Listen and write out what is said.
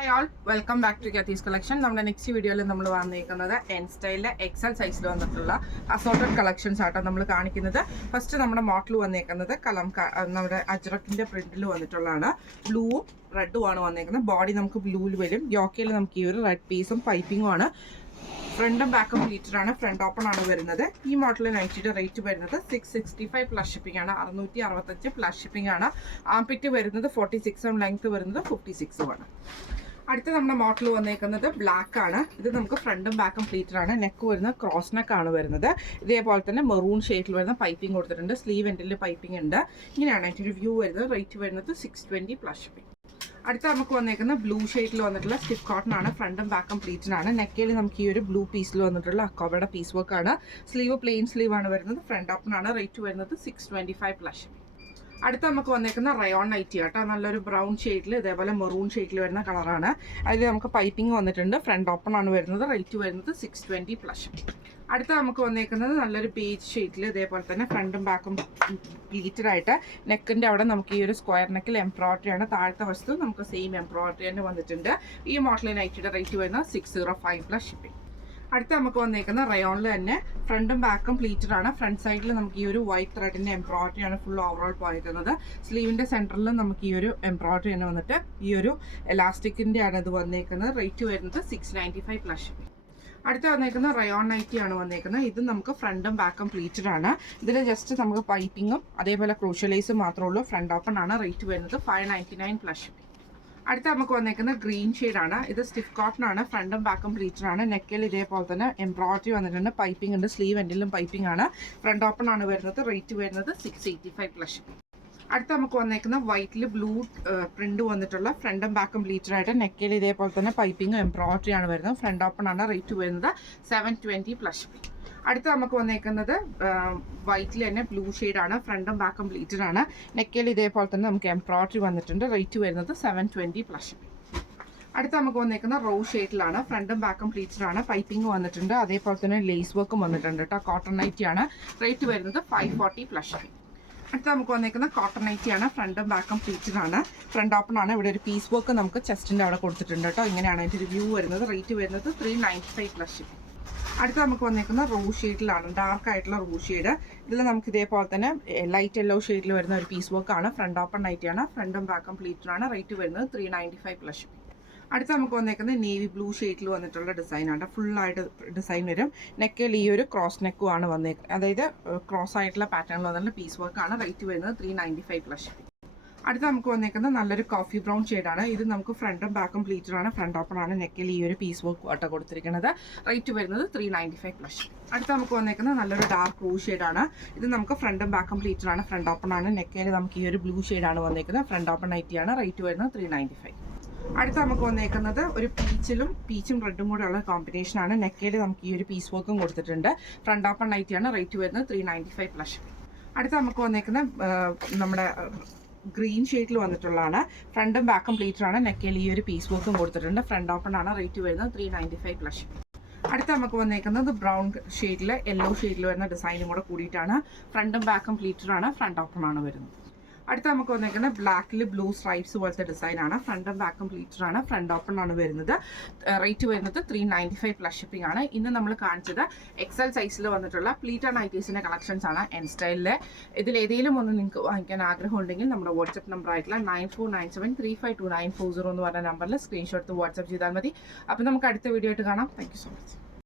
Hi all, welcome back to Kathy's collection. നമ്മുടെ next വീഡിയോയിൽ നമ്മൾ വന്നിരിക്കുന്നത് എൻ സ്റ്റൈലിലെ എക്സൽ സൈസിൽ വന്നിട്ടുള്ള അസോർട്ടഡ് കളക്ഷൻസ് ആട്ടോ നമ്മൾ കാണിക്കുന്നത്. ഫസ്റ്റ് നമ്മുടെ മോഡൽ വന്നേക്കുന്നത് നമ്മുടെ അജ്രക്കിന്റെ പ്രിന്റിൽ വന്നിട്ടുള്ളതാണ്. ബ്ലൂവും റെഡും ആണ് വന്നേക്കുന്നത്. ബോഡി നമുക്ക് ബ്ലൂവിൽ വരും. യോക്കയിൽ നമുക്ക് ഈ ഒരു റെഡ് പീസും പൈപ്പിങ്ങും ആണ്. ഫ്രണ്ടും ബാക്കും പ്ലീറ്റഡ് ആണ്. ഫ്രണ്ട് ഓപ്പൺ ആണ് വരുന്നത്. ഈ മോഡൽ നൈറ്റിയുടെ റേറ്റ് വരുന്നത് 665 പ്ലസ് ഷിപ്പിംഗ് ആണ്. 665 പ്ലസ് ഷിപ്പിംഗ് ആണ്. ആംപിറ്റ് വരുന്നത് 46 ലെങ്ത് വരുന്നത് 56 ആണ്. അടുത്ത നമ്മുടെ മോഡൽ വന്നേക്കുന്നത് ബ്ലാക്ക് ആണ്. ഇത് നമുക്ക് ഫ്രണ്ടും ബാക്കും പ്ലീറ്റഡ് ആണ്. നെക്ക് വരുന്നത് ക്രോസ് നെക്ക് ആണ് വരുന്നത്. ഇതേപോലെ തന്നെ മെറൂൺ ഷെയ്ഡിൽ വരുന്ന പൈപ്പിംഗ് കൊടുത്തിട്ടുണ്ട്. സ്ലീവ് എൻഡിൽ പൈപ്പിംഗ് ഉണ്ട്. ഇങ്ങനെയാണ് അതിൻ്റെ വ്യൂ വരുന്നത്. റേറ്റ് വരുന്നത് 620 പ്ലസ് ഷിപ്പിംഗ്. അടുത്ത നമുക്ക് വന്നേക്കുന്ന ബ്ലൂ ഷെയ്ഡിൽ വന്നിട്ടുള്ള സ്റ്റിഫ് കോട്ടൺ ആണ്. ഫ്രണ്ടും ബാക്കും പ്ലീറ്റഡ് ആണ്. നെക്കയിൽ നമുക്ക് ഈ ഒരു ബ്ലൂ പീസിൽ വന്നിട്ടുള്ള അക്കോബയുടെ പീസ് വർക്ക് ആണ്. സ്ലീവ് പ്ലെയിൻ സ്ലീവ് ആണ് വരുന്നത്. ഫ്രണ്ട് ഓപ്പൺ ആണ്. റേറ്റ് വരുന്നത് 625 പ്ലസ് ഷിപ്പിംഗ്. അടുത്ത നമുക്ക് വന്നേക്കുന്ന റയോൺ നൈറ്റി ആട്ടോ. നല്ലൊരു ബ്രൗൺ ഷെയ്ഡിൽ ഇതേപോലെ മെറൂൺ ഷെയ്ഡിൽ വരുന്ന കളറാണ്. അതിൽ നമുക്ക് പൈപ്പിംഗ് വന്നിട്ടുണ്ട്. ഫ്രണ്ട് ഓപ്പൺ ആണ് വരുന്നത്. റേറ്റ് വരുന്നത് 620 പ്ലസ്. അടുത്ത നമുക്ക് വന്നേക്കുന്നത് നല്ലൊരു ബേജ് ഷെയ്ഡിൽ ഇതേപോലെ തന്നെ ഫ്രണ്ടും ബാക്കും പ്ലീറ്റഡ് ആയിട്ട് നെക്കിൻ്റെ അവിടെ നമുക്ക് ഈ ഒരു സ്ക്വയർ നെക്കിൽ എംബ്രോയിഡറി ആണ്. താഴത്തെ വശത്ത് നമുക്ക് സെയിം എംബ്രോയിഡറി തന്നെ വന്നിട്ടുണ്ട്. ഈ മോഡൽ നൈറ്റിയുടെ റേറ്റ് വരുന്നത് 605 പ്ലസ് ഷിപ്പിംഗ്. അടുത്ത നമുക്ക് വന്നേക്കുന്ന റയോണിൽ തന്നെ ഫ്രണ്ടും ബാക്കും പ്ലീറ്റഡ് ആണ്. ഫ്രണ്ട് സൈഡിൽ നമുക്ക് ഈ ഒരു വൈറ്റ് ത്രെഡിന്റെ എംബ്രോയിഡറി ആണ് ഫുൾ ഓവറോൾ പോയിരുന്നത്. സ്ലീവിന്റെ സെന്ററിൽ നമുക്ക് ഈ ഒരു എംബ്രോയിഡറി തന്നെ വന്നിട്ട് ഈ ഒരു എലാസ്റ്റിക്കിന്റെ ആണ് ഇത് വന്നേക്കുന്നത്. റേറ്റ് വരുന്നത് 695 പ്ലസ് ഷിപ്പിംഗ്. അടുത്ത വന്നേക്കുന്ന റയോൺ നൈറ്റി ആണ് വന്നേക്കുന്നത്. ഇത് നമുക്ക് ഫ്രണ്ടും ബാക്കും പ്ലീറ്റഡ് ആണ്. ഇതിൽ ജസ്റ്റ് നമുക്ക് പൈപ്പിങ്ങും അതേപോലെ ക്രൂഷ്യലൈസും മാത്രമേ ഉള്ളൂ. ഫ്രണ്ട് ഓപ്പൺ ആണ്. റേറ്റ് വരുന്നത് 599 പ്ലസ് ഷിപ്പിംഗ്. അടുത്ത നമുക്ക് വന്നേക്കുന്ന ഗ്രീൻ ഷെയ്ഡാണ്. ഇത് സ്റ്റിഫ് കോട്ടൺ ആണ്. ഫ്രണ്ടും ബാക്കും പ്ലീറ്റഡ് ആണ്. നെക്കിൽ ഇതേപോലെ തന്നെ എംബ്രോയിഡറി വന്നിട്ടുണ്ട്. പൈപ്പിംഗ് ഉണ്ട്. സ്ലീവ് എൻഡിലും പൈപ്പിംഗ് ആണ്. ഫ്രണ്ട് ഓപ്പൺ ആണ് വരുന്നത്. റേറ്റ് വരുന്നത് 685 പ്ലസ് ഷിപ്പിംഗ്. അടുത്ത നമുക്ക് വന്നേക്കുന്ന വൈറ്റിൽ ബ്ലൂ പ്രിന്റ് വന്നിട്ടുള്ള ഫ്രണ്ടും ബാക്കും പ്ലീറ്റഡ് ആയിട്ട് നെക്കിൽ ഇതേപോലെ തന്നെ പൈപ്പിങ്ങും എംബ്രോയിഡറി ആണ് വരുന്നത്. ഫ്രണ്ട് ഓപ്പൺ ആണ്. റേറ്റ് വരുന്നത് 720 പ്ലസ് ഷിപ്പിംഗ്. അടുത്ത നമുക്ക് വന്നേക്കുന്നത് വൈറ്റിൽ തന്നെ ബ്ലൂ ഷെയ്ഡാണ്. ഫ്രണ്ടും ബാക്കും പ്ലീറ്റഡ് ആണ്. നെക്കിൽ ഇതേപോലെ തന്നെ നമുക്ക് എംബ്രോയിഡറി വന്നിട്ടുണ്ട്. റേറ്റ് വരുന്നത് 720 പ്ലസ്. അടുത്ത നമുക്ക് വന്നേക്കുന്ന റോസ് ഷെയ്ഡിലാണ്. ഫ്രണ്ടും ബാക്കും പ്ലീറ്റഡ് ആണ്. പൈപ്പിംഗ് വന്നിട്ടുണ്ട്. അതേപോലെ തന്നെ ലേസ് വർക്കും വന്നിട്ടുണ്ട് കേട്ടോ. കോട്ടൺ നൈറ്റി ആണ്. റേറ്റ് വരുന്നത് 540 പ്ലസ്. അടുത്ത നമുക്ക് വന്നേക്കുന്ന കോട്ടൺ നൈറ്റി ആണ്. ഫ്രണ്ടും ബാക്കും പ്ലീറ്റഡ് ആണ്. ഫ്രണ്ട് ഓപ്പൺ ആണ്. ഇവിടെ ഒരു പീസ് വർക്ക് നമുക്ക് ചെസ്റ്റിൻ്റെ അവിടെ കൊടുത്തിട്ടുണ്ട് കേട്ടോ. ഇങ്ങനെയാണ് അതിൻ്റെ ഒരു വ്യൂ വരുന്നത്. റേറ്റ് വരുന്നത് 395 പ്ലസ്. അടുത്ത നമുക്ക് വന്നേക്കുന്ന റോസ് ഷെയ്ഡിലാണ്. ഡാർക്ക് ആയിട്ടുള്ള റോസ് ഷെയ്ഡ്. ഇതിൽ നമുക്ക് ഇതേപോലെ തന്നെ ലൈറ്റ് യെല്ലോ ഷെയ്ഡിൽ വരുന്ന ഒരു പീസ് വർക്ക് ആണ്. ഫ്രണ്ട് ഓപ്പൺ നൈറ്റിയാണ്. ഫ്രണ്ടും ബാക്കും പ്ലീറ്റഡ് ആണ്. റേറ്റ് വരുന്നത് 395 പ്ലസ്. അടുത്ത നമുക്ക് വന്നേക്കുന്നത് നേവി ബ്ലൂ ഷെയ്ഡിൽ വന്നിട്ടുള്ള ഡിസൈനാണ്. ഫുള്ളായിട്ട് ഡിസൈൻ വരും. നെക്കിൽ ഈ ഒരു ക്രോസ് നെക്കും ആണ് വന്നേക്കുന്നത്. അതായത് ക്രോസ് ആയിട്ടുള്ള പാറ്റേണിൽ വന്നിട്ടുള്ള പീസ് വർക്കാണ്. റേറ്റ് വരുന്നത് 395 പ്ലസ്. അടുത്ത നമുക്ക് വന്നേക്കുന്നത് നല്ലൊരു കോഫി ബ്രൗൺ ഷെയ്ഡാണ്. ഇത് നമുക്ക് ഫ്രണ്ടും ബാക്കും പ്ലീറ്റഡ് ആണ്. ഫ്രണ്ട് ഓപ്പൺ ആണ്. നെക്കിൽ ഈ ഒരു പീസ് വർക്ക് ആട്ടോ കൊടുത്തിരിക്കുന്നത്. റേറ്റ് വരുന്നത് 395 പ്ലസ്. അടുത്ത നമുക്ക് വന്നേക്കുന്നത് നല്ലൊരു ഡാർക്ക് ബ്ലൂ ഷെയ്ഡാണ്. ഇത് നമുക്ക് ഫ്രണ്ടും ബാക്കും പ്ലീറ്റഡ് ആണ്. ഫ്രണ്ട് ഓപ്പൺ ആണ്. നെക്കിൽ നമുക്ക് ഈ ഒരു ബ്ലൂ ഷെയ്ഡാണ് വന്നേക്കുന്നത്. Front open നൈറ്റിയാണ്. റേറ്റ് വരുന്നത് 395. അടുത്ത നമുക്ക് വന്നേക്കുന്നത് ഒരു പീച്ചും റെഡും കൂടെ ഉള്ള കോമ്പിനേഷനാണ്. നെക്കിൽ നമുക്ക് ഈ ഒരു പീസ് വർക്കും കൊടുത്തിട്ടുണ്ട്. Front open നൈറ്റിയാണ്. റേറ്റ് വരുന്നത് 395 പ്ലസ്. അടുത്ത നമുക്ക് വന്നേക്കുന്ന നമ്മുടെ ഗ്രീൻ ഷെയ്ഡിൽ വന്നിട്ടുള്ളതാണ്. ഫ്രണ്ടും ബാക്കും പ്ലീറ്റഡ് ആണ്. നെക്കിൽ ഈ ഒരു പീസ് വർക്കും കൊടുത്തിട്ടുണ്ട്. ഫ്രണ്ട് ഓപ്പൺ ആണ്. റേറ്റ് വരുന്നത് 395 പ്ലസ്. അടുത്ത നമുക്ക് വന്നേക്കുന്നത് ബ്രൗൺ ഷെയ്ഡിൽ യെല്ലോ ഷെയ്ഡിൽ വരുന്ന ഡിസൈനും കൂടെ കൂടിയിട്ടാണ്. ഫ്രണ്ടും ബാക്കും പ്ലീറ്റഡ് ആണ്. ഫ്രണ്ട് ഓപ്പൺ ആണ് വരുന്നത്. അടുത്ത നമുക്ക് വന്നേക്കുന്നത് ബ്ലാക്കിൽ ബ്ലൂ സ്ട്രൈപ്സ് പോലത്തെ ഡിസൈനാണ്. ഫ്രണ്ടും ബാക്കും പ്ലീറ്റഡ് ആണ്. ഫ്രണ്ട് ഓപ്പൺ ആണ് വരുന്നത്. റേറ്റ് വരുന്നത് 395 പ്ലസ് ഷിപ്പിംഗ് ആണ്. ഇന്ന് നമ്മൾ കാണിച്ചത് എക്സൽ സൈസിൽ വന്നിട്ടുള്ള പ്ലീറ്റഡ് നൈറ്റീസിൻ്റെ കളക്ഷൻസ് ആണ് എൻ സ്റ്റൈലിലെ. ഇതിൽ ഏതെങ്കിലും ഒന്ന് നിങ്ങൾക്ക് വാങ്ങിക്കാൻ ആഗ്രഹം ഉണ്ടെങ്കിൽ നമ്മുടെ വാട്സപ്പ് നമ്പർ ആയിട്ടുള്ള 9497352940 എന്ന് പറഞ്ഞ നമ്പറിൽ സ്ക്രീൻഷോട്ട് വാട്സപ്പ് ചെയ്താൽ മതി. അപ്പോൾ നമുക്ക് അടുത്ത വീഡിയോ ആയിട്ട് കാണാം. Thank you so much.